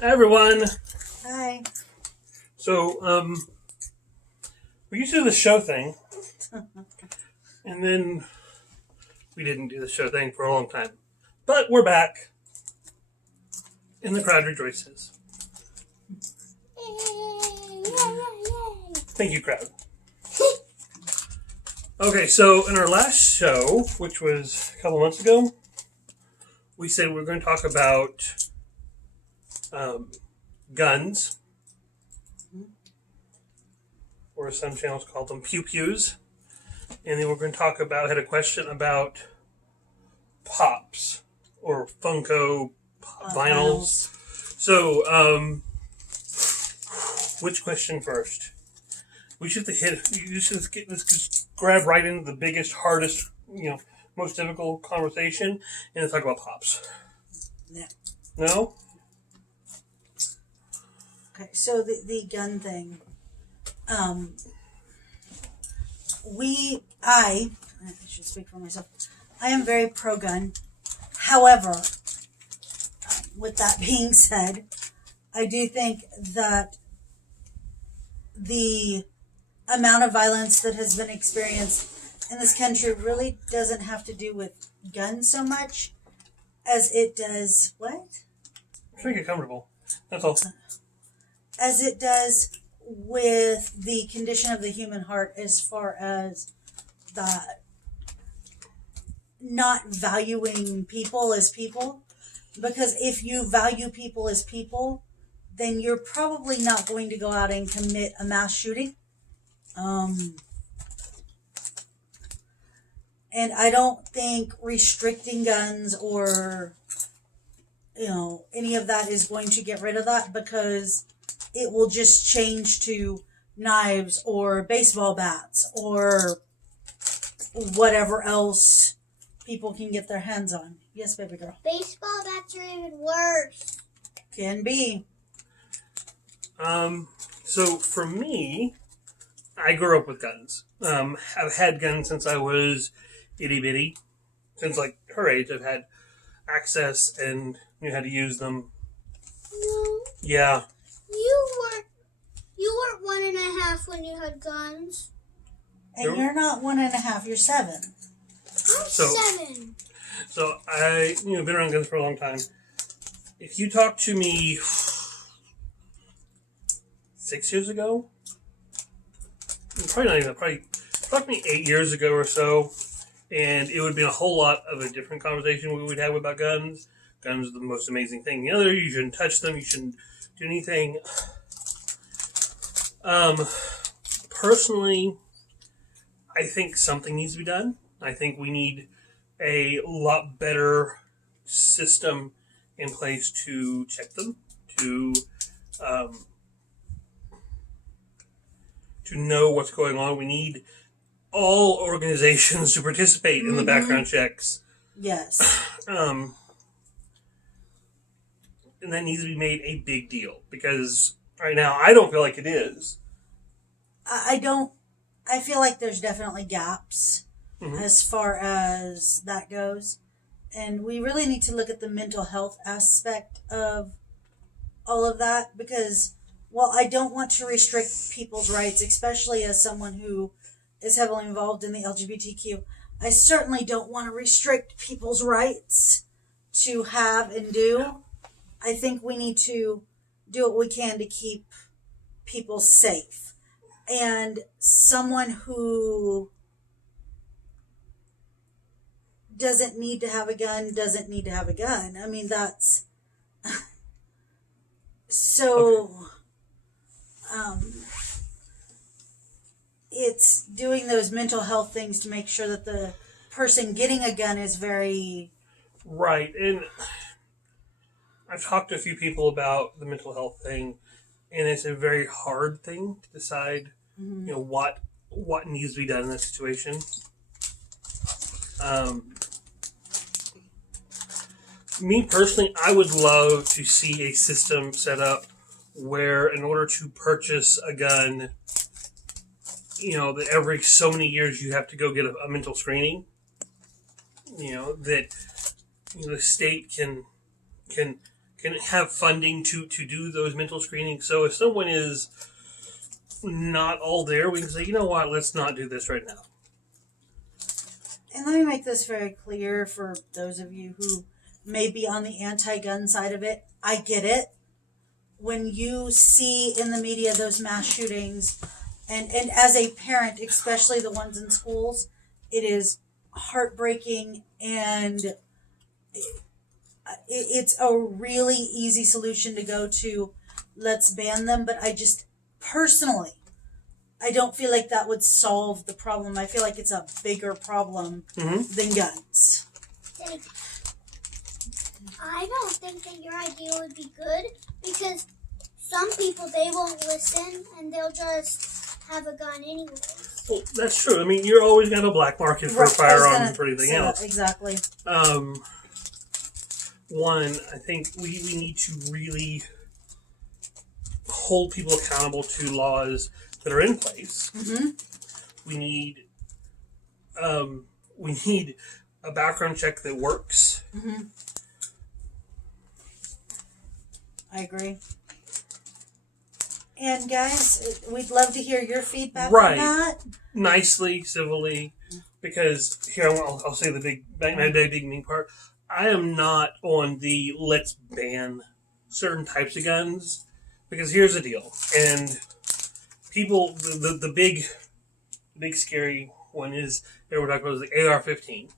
Hi, everyone. Hi. So, we used to do the show thing, and then we didn't do the show thing for a long time. But we're back, and the crowd rejoices. Thank you, crowd. Okay, so in our last show, which was a couple months ago, we said we were going to talk about guns, or some channels call them pew-pews. And then we're going to talk about, had a question about pops, or funko vinyls. So, which question first? We should let's just grab right into the biggest, hardest, most difficult conversation, and then talk about pops. Yeah. No? Okay, so the gun thing. I should speak for myself. I am very pro-gun. However, with that being said, I do think that the amount of violence that has been experienced in this country really doesn't have to do with guns so much as it does what? I'm trying to get comfortable. That's all. As it does with the condition of the human heart, as far as that not valuing people as people. Because if you value people as people, then you're probably not going to go out and commit a mass shooting. And I don't think restricting guns or any of that is going to get rid of that, because it will just change to knives or baseball bats or whatever else people can get their hands on. Yes, baby girl. Baseball bats are even worse. Can be. So for me, I grew up with guns. I've had guns since I was itty bitty. Since like her age, I've had access and knew how to use them. No. Yeah. You weren't 1.5 when you had guns. And you're not 1.5, you're 7. I'm So- 7. So I, been around guns for a long time. If you talk to me 6 years ago, probably not even, probably talk to me 8 years ago or so, and it would be a whole lot of a different conversation we would have about guns. Guns are the most amazing thing. You shouldn't touch them. You shouldn't do anything. Personally, I think something needs to be done. I think we need a lot better system in place to check them, to know what's going on. We need all organizations to participate in the background checks. Yes. And that needs to be made a big deal, because right now I don't feel like it is. I feel like there's definitely gaps as far as that goes. And we really need to look at the mental health aspect of all of that, because while I don't want to restrict people's rights, especially as someone who is heavily involved in the LGBTQ, I certainly don't want to restrict people's rights to have and do. I think we need to do what we can to keep people safe. And someone who doesn't need to have a gun doesn't need to have a gun. I mean, that's so. It's doing those mental health things to make sure that the person getting a gun is very right. And I've talked to a few people about the mental health thing, and it's a very hard thing to decide. What needs to be done in this situation. Me personally, I would love to see a system set up where, in order to purchase a gun, that every so many years you have to go get a mental screening. That the state can can have funding to do those mental screenings. So if someone is not all there, we can say, you know what, let's not do this right now. And let me make this very clear for those of you who may be on the anti-gun side of it. I get it. When you see in the media those mass shootings, and as a parent, especially the ones in schools, it is heartbreaking, and it's a really easy solution to go to, let's ban them. But I just, personally, I don't feel like that would solve the problem. I feel like it's a bigger problem than guns. I don't think that your idea would be good because some people, they won't listen and they'll just have a gun anyway. Well, that's true. I mean, you're always going to have a black market for a firearm and for anything else. Exactly. One, I think we need to really hold people accountable to laws that are in place. Mm-hmm. We need a background check that works. Mm-hmm. I agree. And guys, we'd love to hear your feedback on that. Nicely, civilly, because here I'll say the big mean part. I am not on the let's ban certain types of guns, because here's the deal. And people, the big scary one is that we're talking about is the AR-15.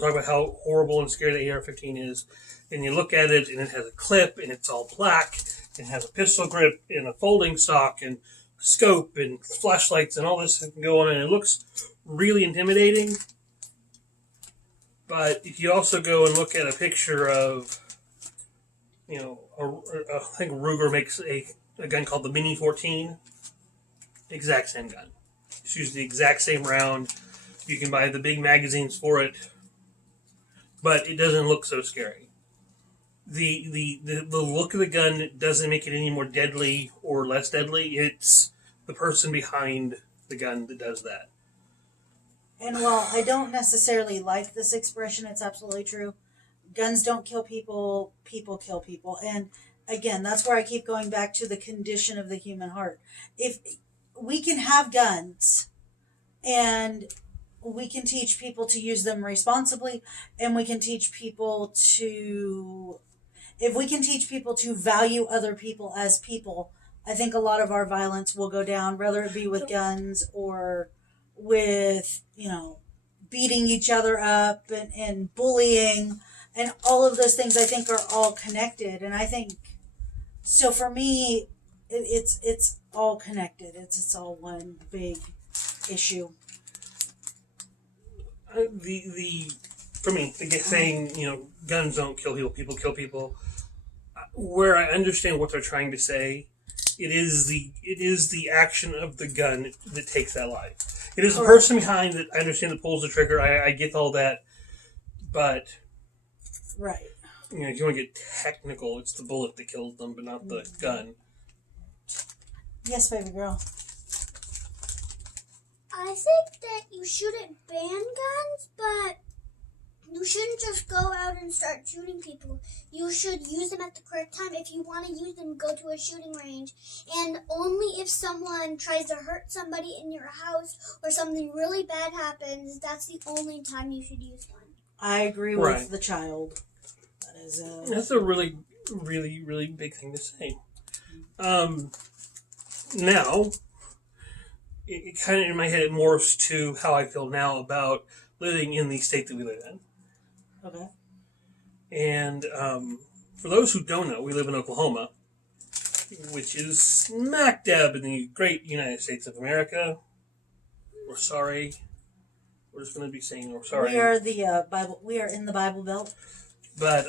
Talk about how horrible and scary the AR-15 is. And you look at it, and it has a clip, and it's all black. It has a pistol grip, and a folding stock, and scope, and flashlights, and all this can go on, and it looks really intimidating. But if you also go and look at a picture of, I think Ruger makes a gun called the Mini 14. Exact same gun. Shoots the exact same round. You can buy the big magazines for it, but it doesn't look so scary. The look of the gun doesn't make it any more deadly or less deadly. It's the person behind the gun that does that. And while I don't necessarily like this expression, it's absolutely true. Guns don't kill people, people kill people. And again, that's where I keep going back to the condition of the human heart. If we can have guns and we can teach people to use them responsibly, and we can teach people to, if we can teach people to value other people as people, I think a lot of our violence will go down, whether it be with guns or with, beating each other up and bullying and all of those things. I think are all connected. And I think, so for me, it's all connected. It's all one big issue. For me, saying, guns don't kill people, people kill people, where I understand what they're trying to say, it is the action of the gun that takes that life. It is the person behind it. I understand that pulls the trigger. I get all that, but right. If you want to get technical, it's the bullet that kills them, but not the gun. Yes, baby girl. I think that you shouldn't ban guns, but you shouldn't just go out and start shooting people. You should use them at the correct time. If you want to use them, go to a shooting range. And only if someone tries to hurt somebody in your house or something really bad happens, that's the only time you should use one. I agree with the child. That's a really, really, really big thing to say. Now, it kind of in my head it morphs to how I feel now about living in the state that we live in. Okay. And for those who don't know, we live in Oklahoma, which is smack dab in the great United States of America. We're sorry. We're just going to be saying we're sorry. We are the Bible. We are in the Bible Belt. But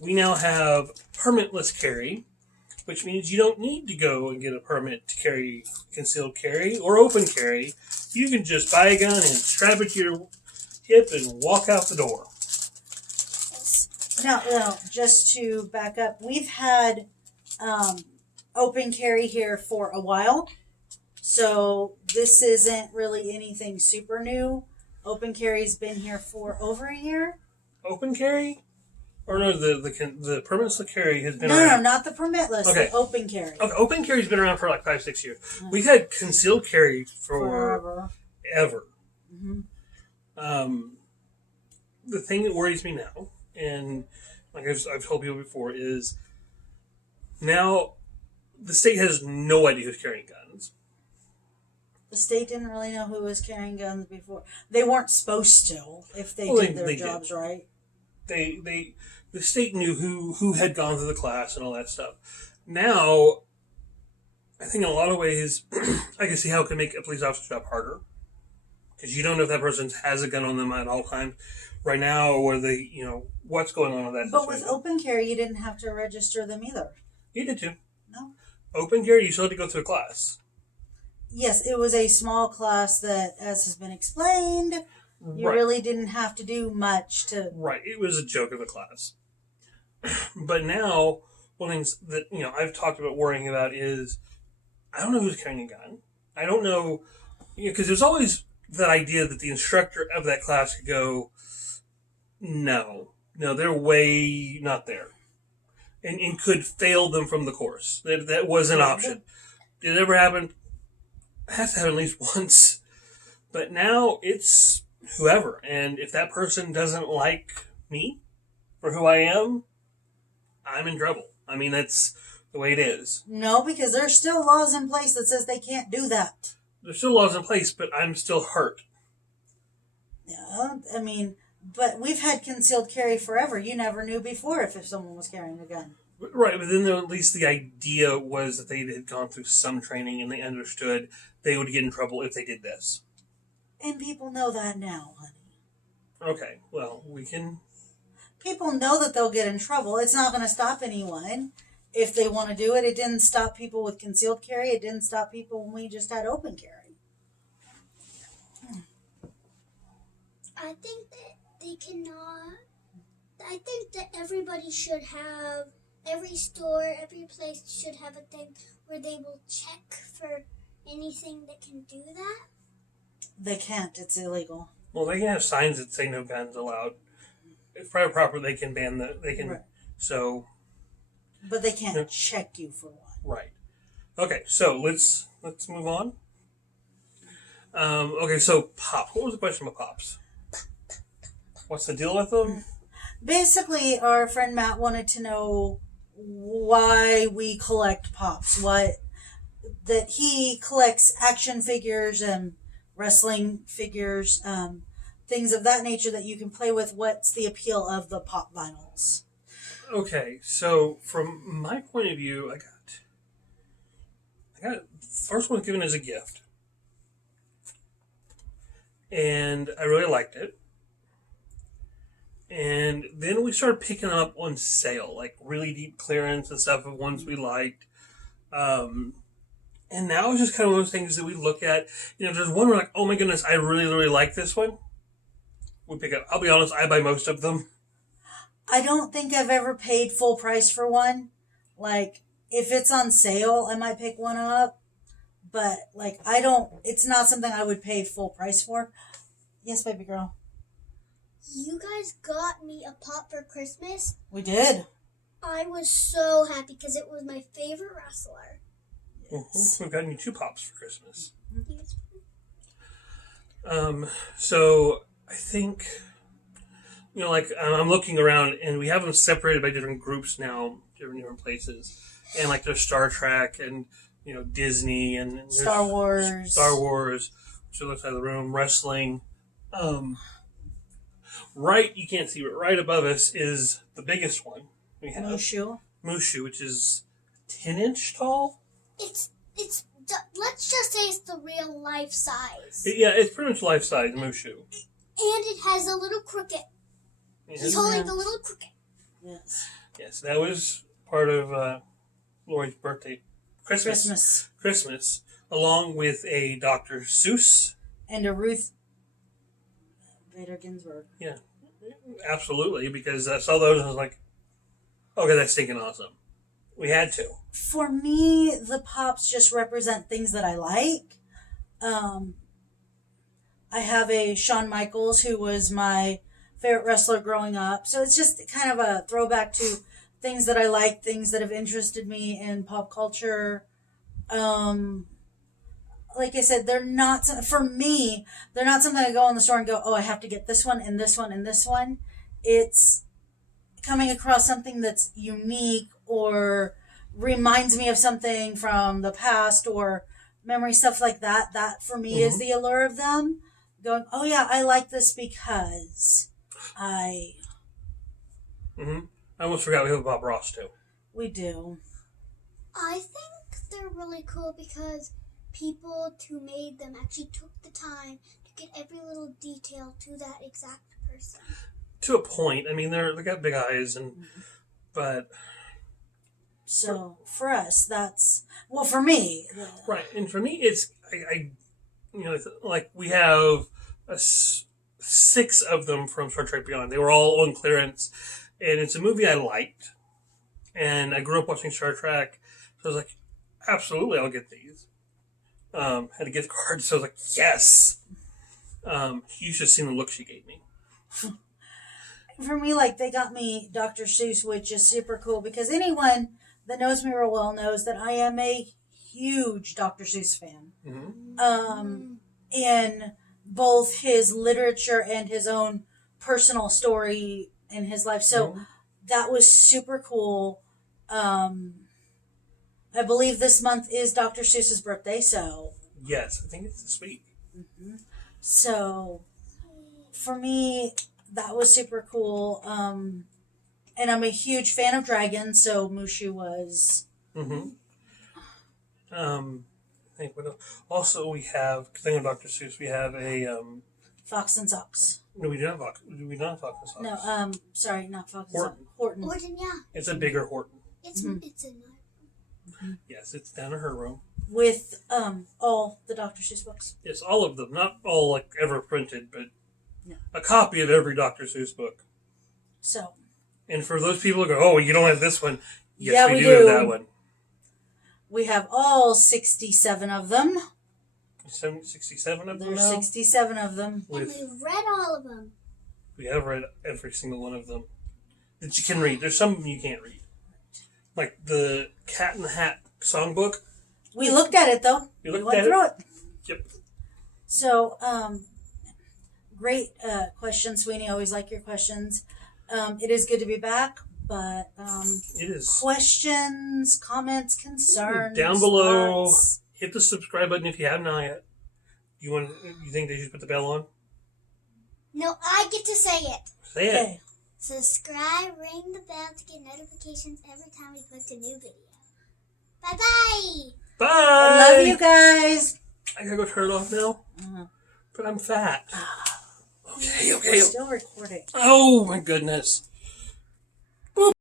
we now have permitless carry, which means you don't need to go and get a permit to carry concealed carry or open carry. You can just buy a gun and strap it to your hip and walk out the door. Now, just to back up, we've had open carry here for a while, so this isn't really anything super new. Open carry's been here for over a year. Open carry? Or no, the permitless carry has been No, around. not the permitless. Okay. The open carry. Okay, open carry's been around for like 5-6 years. We've had concealed carry Forever. ever. Mm-hmm. The thing that worries me now, and like I've told people before, is now the state has no idea who's carrying guns. The state didn't really know who was carrying guns before. They weren't supposed to if they Well, did their they jobs did. right. The state knew who had gone through the class and all that stuff. Now, I think in a lot of ways, I can see how it could make a police officer's job harder. Because you don't know if that person has a gun on them at all times right now, or what's going on with that. But with open carry, you didn't have to register them either. You did too. No. Open carry, you still had to go through a class. Yes, it was a small class that, as has been explained, you Right. really didn't have to do much to. Right. It was a joke of a class. But now, one of the things that I've talked about worrying about is I don't know who's carrying a gun. I don't know, because there's always that idea that the instructor of that class could go, no, they're way not there, and could fail them from the course. That was an option. Did it ever happen? It has to happen at least once. But now it's whoever, and if that person doesn't like me for who I am, I'm in trouble. I mean, that's the way it is. No, because there's still laws in place that says they can't do that. There's still laws in place, but I'm still hurt. Yeah, I mean, but we've had concealed carry forever. You never knew before if someone was carrying a gun. Right, but then at least the idea was that they had gone through some training and they understood they would get in trouble if they did this. And people know that now, honey. Okay, well, we can... People know that they'll get in trouble. It's not going to stop anyone if they want to do it. It didn't stop people with concealed carry. It didn't stop people when we just had open carry. I think that they cannot. I think that everybody should have, every store, every place should have a thing where they will check for anything that can do that. They can't. It's illegal. Well, they can have signs that say no guns allowed. If private property, they can ban the... They can... Right. So... But they can't check you for one. Right. Okay, so let's move on. Okay, so pops. What was the question about pops? What's the deal with them? Basically, our friend Matt wanted to know why we collect pops. That he collects action figures and wrestling figures, things of that nature that you can play with. What's the appeal of the pop vinyls? Okay, so from my point of view, I got first one given as a gift, and I really liked it. And then we started picking up on sale, like really deep clearance and stuff of ones we liked. And now it's just kind of one of those things that we look at. There's one we're like, oh my goodness, I really, really like this one. We pick up. I'll be honest, I buy most of them. I don't think I've ever paid full price for one. Like, if it's on sale, I might pick one up. But, like, it's not something I would pay full price for. Yes, baby girl. You guys got me a pop for Christmas. We did. I was so happy because it was my favorite wrestler. Mm-hmm. We've gotten you 2 pops for Christmas. Mm-hmm. So I think, I'm looking around and we have them separated by different groups now, different places. And like there's Star Trek and, Disney and Star Wars, which is outside the room, wrestling. Right, you can't see it, right above us is the biggest one we have. Mushu, which is 10-inch tall. It's let's just say it's the real life size. It's pretty much life size Mushu. And it has a little cricket. He's holding a little cricket. Yes. Yes, that was part of Lori's birthday. Christmas, along with a Dr. Seuss. And a Ruth Bader Ginsburg. Yeah, absolutely, because I saw those and I was like, okay, that's stinking awesome. We had to. For me, the pops just represent things that I like. I have a Shawn Michaels who was my favorite wrestler growing up. So it's just kind of a throwback to things that I like, things that have interested me in pop culture. Like I said, they're not, for me, they're not something I go in the store and go, oh, I have to get this one and this one and this one. It's coming across something that's unique or reminds me of something from the past or memory, stuff like that. That for me is the allure of them. Going, oh yeah, I like this because I. I almost forgot we have Bob Ross too. We do. I think they're really cool because people who made them actually took the time to get every little detail to that exact person. To a point. I mean, they got big eyes, but So for us, that's for me. right. And for me, it's I like we have 6 of them from Star Trek Beyond. They were all on clearance, and it's a movie I liked, and I grew up watching Star Trek, so I was like, absolutely, I'll get these. Had a gift card, so I was like, yes. You should have seen the look she gave me. For me, like, they got me Dr. Seuss, which is super cool because anyone that knows me real well knows that I am a huge Dr. Seuss fan. In both his literature and his own personal story in his life. So that was super cool. I believe this month is Dr. Seuss's birthday, so. Yes, I think it's this week. So, for me, that was super cool. And I'm a huge fan of dragons, so Mushu was. I think what else? Also, we have, thinking of Dr. Seuss, we have a Fox and Socks. No, we do not have Fox and Socks. No, sorry, not Fox and Socks. Horton. Horton, yeah. It's a bigger Horton. It's a nut. Yes, it's down in her room. With all the Dr. Seuss books. Yes, all of them. Not all like ever printed, but a copy of every Dr. Seuss book. So. And for those people who go, oh, you don't have this one. Yes, Yeah, we we do do. have that one. We have all 67 of them. 67 of them There's now? 67 of them. And we've read all of them. We have read every single one of them that you can read. There's some of them you can't read. Like the Cat in the Hat songbook. We looked at it, though. We went looked through at it. Yep. So, great question, Sweeney. Always like your questions. It is good to be back, but It is. questions, comments, concerns, Down below, thoughts. hit the subscribe button if you haven't yet. You think they should put the bell on? No, I get to say it. Say it. Okay. Subscribe, ring the bell to get notifications every time we post a new video. Bye-bye! Bye! I love you guys. I gotta go turn it off now. But I'm fat. Okay. We're still recording. Oh my goodness.